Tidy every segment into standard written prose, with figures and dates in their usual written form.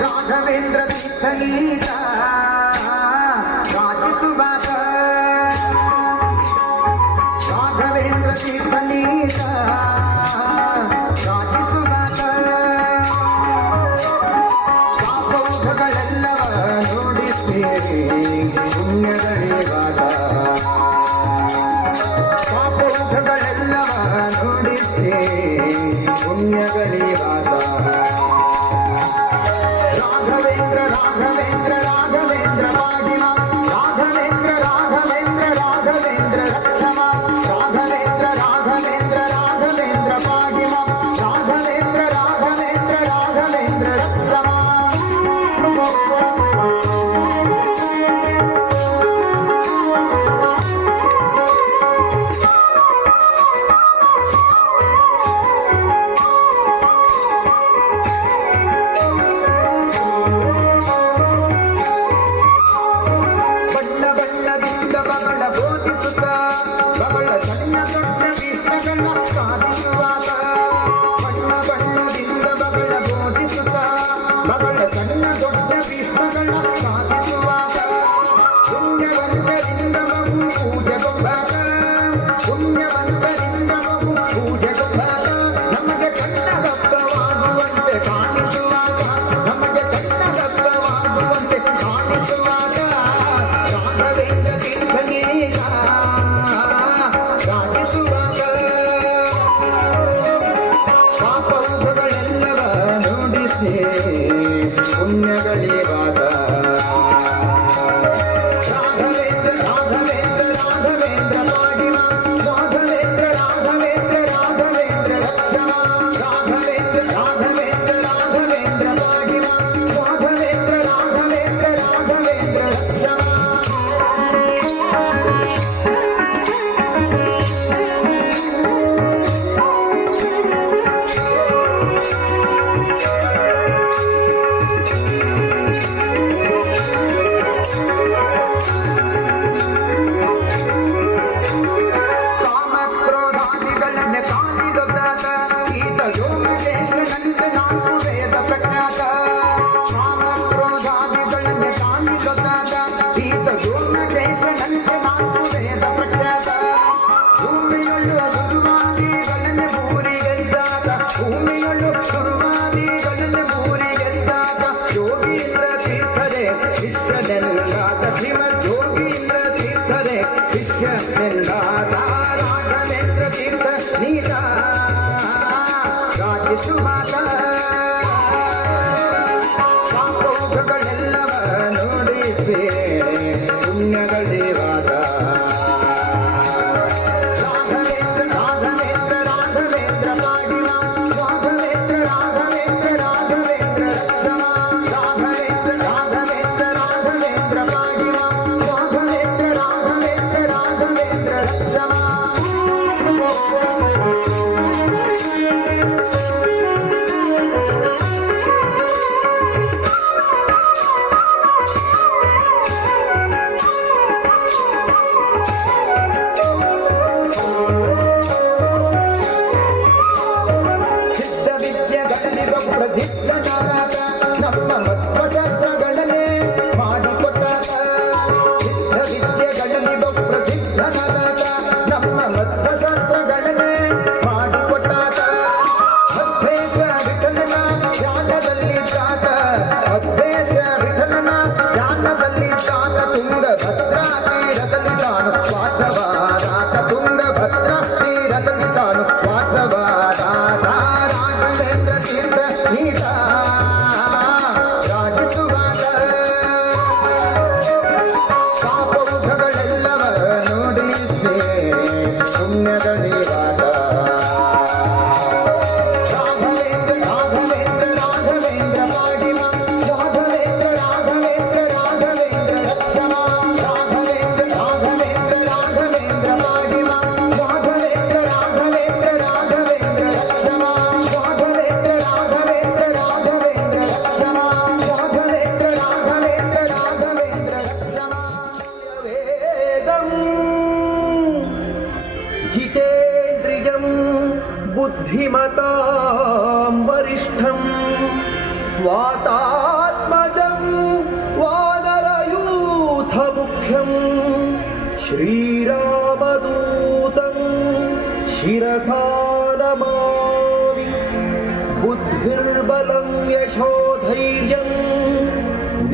ರಾಘವೇಂದ್ರ ತೀರ್ಥನೀತ ರಾಜಿಸುವಾತ ರಾಘವೇಂದ್ರ ತೀರ್ಥನೀತ ರಾಜಿಸುವಾತ ಪಾಪೌಘಗಳೆಲ್ಲವ ನೋಡಿ ಸೇರಿ ಪುಣ್ಯಗಳಿವಾತ ಪಾಪೌಘಗಳೆಲ್ಲವ ನೋಡಿ ಸೇರಿ ಪುಣ್ಯಗಳಿವಾತ ರಾಘವೇಂದ್ರ ರಾಘವೇಂದ್ರ ರಾಘವೇಂದ್ರ ಪಾಹಿಮ ರಾಘವೇಂದ್ರ ರಾಘವೇಂದ್ರ ರಾಘವೇಂದ್ರ ರಕ್ಷಮ ರಾಘವೇಂದ್ರ ರಾಘವೇಂದ್ರ ರಾಘವೇಂದ್ರ ಪಾಹಿಮ ರಾಘವೇಂದ್ರ ರಾಘವೇಂದ್ರ ರಾಘವೇಂದ್ರ ರಕ್ಷಮ ಪುಣ್ಯಗಳಿವಾದ ರಾಘವೇಂದ್ರ ರಾಘವೇಂದ್ರ ರಾಘವೇಂದ್ರ ಪಾಹಿಮ ರಾಘವೇಂದ್ರ ರಾಘವೇಂದ್ರ ರಾಘವೇಂದ್ರ ರಕ್ಷಮ ರಾಘವೇಂದ್ರ ರಾಘವೇಂದ್ರ ರಾಘವೇಂದ್ರ ಪಾಹಿಮ ರಾಘವೇಂದ್ರ ರಾಘವೇಂದ್ರ ರಾಘವೇಂದ್ರ ರಕ್ಷಮ ರಾಘವೇಂದ್ರ ತೀರ್ಥ ನೀತ ರಾಜಿಸುವಾತ ಪಾಪೌಘಗಳೆಲ್ಲವ ನೋಡಿ ಸೇರಿ ಪುಣ್ಯಗಳಿವಾದ ರಾಘವೇಂದ್ರ ರಾಘವೇಂದ್ರ ರಾಘವೇಂದ್ರ ಪಾಹಿಮ ರಾಘವೇಂದ್ರ ರಾಘವೇಂದ್ರ ರಾಘವೇಂದ್ರ ರಕ್ಷಮ ರಾಘವೇಂದ್ರ ರಾಘವೇಂದ್ರ ರಾಘವೇಂದ್ರ ಪಾಹಿಮ ರಾಘವೇಂದ್ರ ರಾಘವೇಂದ್ರ ರಾಘವೇಂದ್ರ ರಕ್ಷಮ बुद्धिमतां वरिष्ठं वातात्मजं वानरयूथमुख्यं श्रीरामदूतं शिरसा नमामि। बुद्धिर्बलं यशोधैर्यं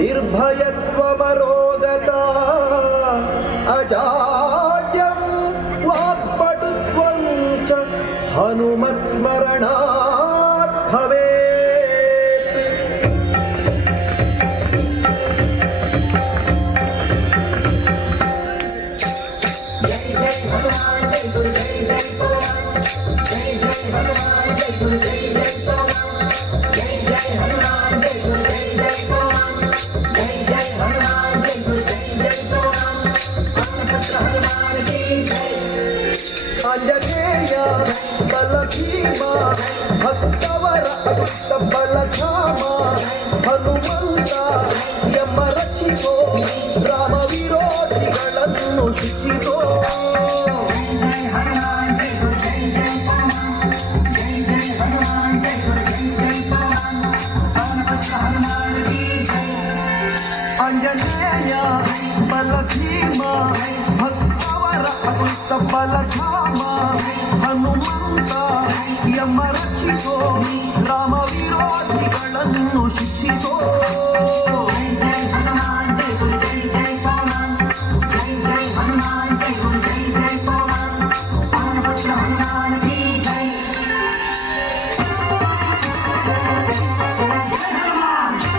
निर्भयत्वमरोगता अजाड्यं वाक्पटुत्वं च हनुमत्स्मरणात् भवेत्। जय जय हनुमान जय गुरु जय जय हनुमान जय जय हनुमान जय गुरु जय जय हनुमान जय जय हनुमान जय गुरु जय जय हनुमान जय जय हनुमान जय गुरु जय जय हनुमान पवनपुत्र हनुमान की जय। आंजनेय बलभीमा भक्तवर अभक्त बलधामा ಹನುಮಂತ ಎಮ್ಮ ರಕ್ಷಿಸೋ ರಾಮ ವಿರೋಧಿಗಳನ್ನು ಶಿಕ್ಷಿಸೋ। जय जय हनुमान जय गुरु जय जय हनुमान जय जय हनुमान जय गुरु जय जय हनुमान पवनपुत्र हनुमान की जय। ಆಂಜನೇಯ ಬಲಭೀಮ ಭಕ್ತವರ ಅಭಕ್ತ ಬಲಧಾಮ ಹನುಮಂತ ಎಮ್ಮ ರಕ್ಷಿಸೋ ರಾಮ ವಿರೋಧಿಗಳನ್ನು ಶಿಕ್ಷಿಸೋ। जय जय हनुमान जय गुरु जय जय हनुमान जय जय हनुमान जय गुरु जय जय हनुमान पवनपुत्र हनुमान की जय। जय हनुमान जय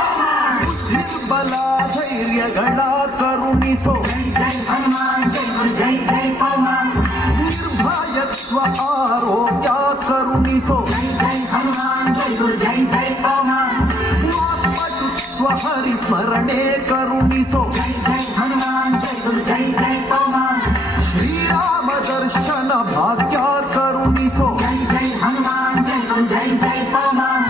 हनुमान ಬುದ್ಧಿರ್ಬಲ ಧೈರ್ಯಗಳ ಕರುಣಿಸೋ जय जय हनुमान जय गुरु जय जय हनुमान ನಿರ್ಭಯತ್ವ ಆರೋಗ್ಯ ಕರುಣಿಸೋ जय जय हनुमान जय गुरु जय जय हनुमान ವಾಕ್ಪಟುತ್ವ ಹರಿಸ್ಮರಣೆ ಕರುಣಿಸೋ जय जय हनुमान जय गुरु जय जय हनुमान ಶ್ರೀರಾಮ ದರ್ಶನ ಭಾಗ್ಯ ಕರುಣಿಸೋ जय जय हनुमान जय गुरु जय जय हनुमान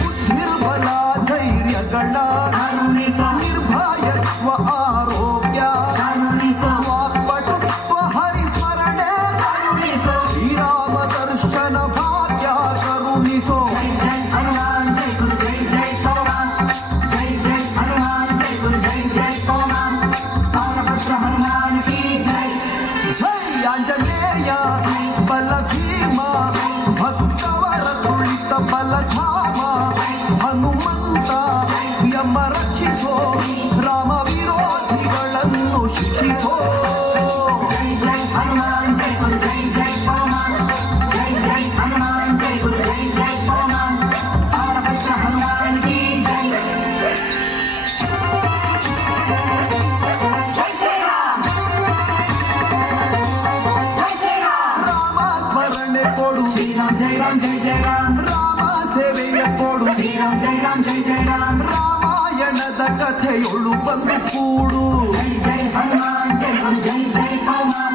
ಬುದ್ಧಿರ್ಬಲ ಧೈರ್ಯಗಳ करुणिसो ನಿರ್ಭಯತ್ವ ಆರೋಗ್ಯ करुणिसो ವಾಕ್ಪಟುತ್ವ ಹರಿಸ್ಮರಣೆ करुणिसो ಶ್ರೀರಾಮ ದರ್ಶನ ಭಾಗ್ಯ ಕರುಣಿಸೋ। जय जय हनुमान जय गुरु जय जय हनुमान जय जय हनुमान जय गुरु जय जय हनुमान पवनपुत्र हनुमान की जय। ಜೈ ಆಂಜನೇಯ ಬಲಭೀಮ ಭಕ್ತವರ ತುಳಿತ ಬಲಧಾಮ ಹನುಮಂತ ಎಮ್ಮ ರಕ್ಷಿಸೋ ರಾಮ ವಿರೋಧಿಗಳನ್ನು ಶಿಕ್ಷಿಸೋ। जय जय हनुमान जय गुरु जय जय हनुमान जय जय हनुमान जय गुरु जय जय हनुमान पवनपुत्र हनुमान की जय। जय श्री राम जय श्री राम ರಾಮ ಸ್ಮರಣೆ ಕೊಡು श्री राम जय राम जय जय राम ರಾಮ ಸೇವೆಯ ಕೊಡು श्री राम जय राम जय जय राम ರಾಮಾಯಣದ ಕಥೆಯೊಳು ಬಂದು ಕೂಡು जय जय हनुमान जय गुरु जय जय हनुमान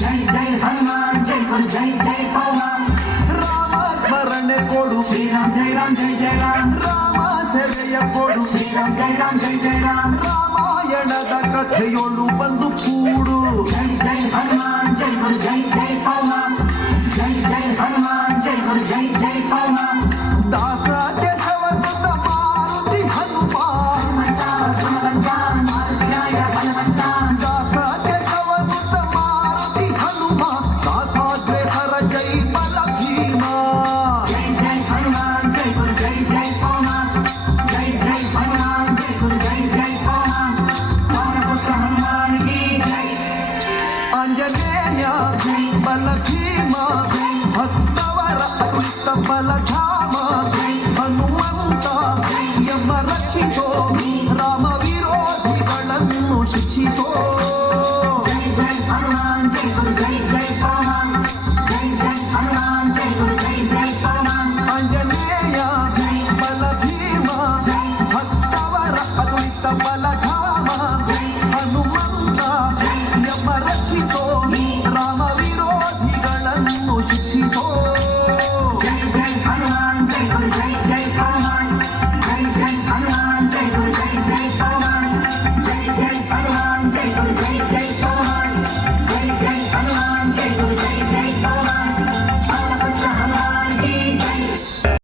जय जय हनुमान जय गुरु जय जय हनुमान ರಾಮ ಸ್ಮರಣೆ ಕೊಡು श्री राम जय जय राम ರಾಮ ಸೇವೆಯ ಕೊಡು श्री राम जय जय राम ರಾಮಾಯಣದ ಕಥೆಯೊಳು ಬಂದು ಕೂಡು जय जय हनुमान जय गुरु जय जय हनुमान जय जय हनुमान जय गुरु जय जय हनुमान ದಾಸ ಕೇಶವನುತ ಮಾರುತಿ ಹನುಮ हनुमंता गुणवंता मारुतिराय बलवंता ದಾಸ ಕೇಶವನುತ ಮಾರುತಿ ಹನುಮ ದಾಸಾಗ್ರೇಸರ ಜೈ ಬಲ ಭೀಮ। जय जय हनुमान जय गुरु जय जय हनुमान जय जय हनुमान जय गुरु जय जय हनुमान पवनपुत्र हनुमान की जय। ಆಂಜನೇಯ ಬಲ ಭೀಮ ಭಕ್ತವರ ಅತುಲಿತ ಬಲಧಾಮ ಹನುಮಂತ ಎಮ್ಮ ರಕ್ಷಿಸೋ ರಾಮ ವಿರೋಧಿಗಳನ್ನು ಶಿಕ್ಷಿಸೋ। जय जय हनुमान जय गुरु जय जय हनुमान जय जय हनुमान जय गुरु जय जय हनुमान ಆಂಜನೇಯ ಬಲ ಭೀಮ ಭಕ್ತವರ ಅತುಲಿತ ಬಲಧಾಮ ಹನುಮಂತ ಎಮ್ಮ ರಕ್ಷಿಸೋ ರಾಮ ವಿರೋಧಿಗಳನ್ನು ಶಿಕ್ಷಿಸೋ। जय जय हनुमान जय गुरु जय जय हनुमान जय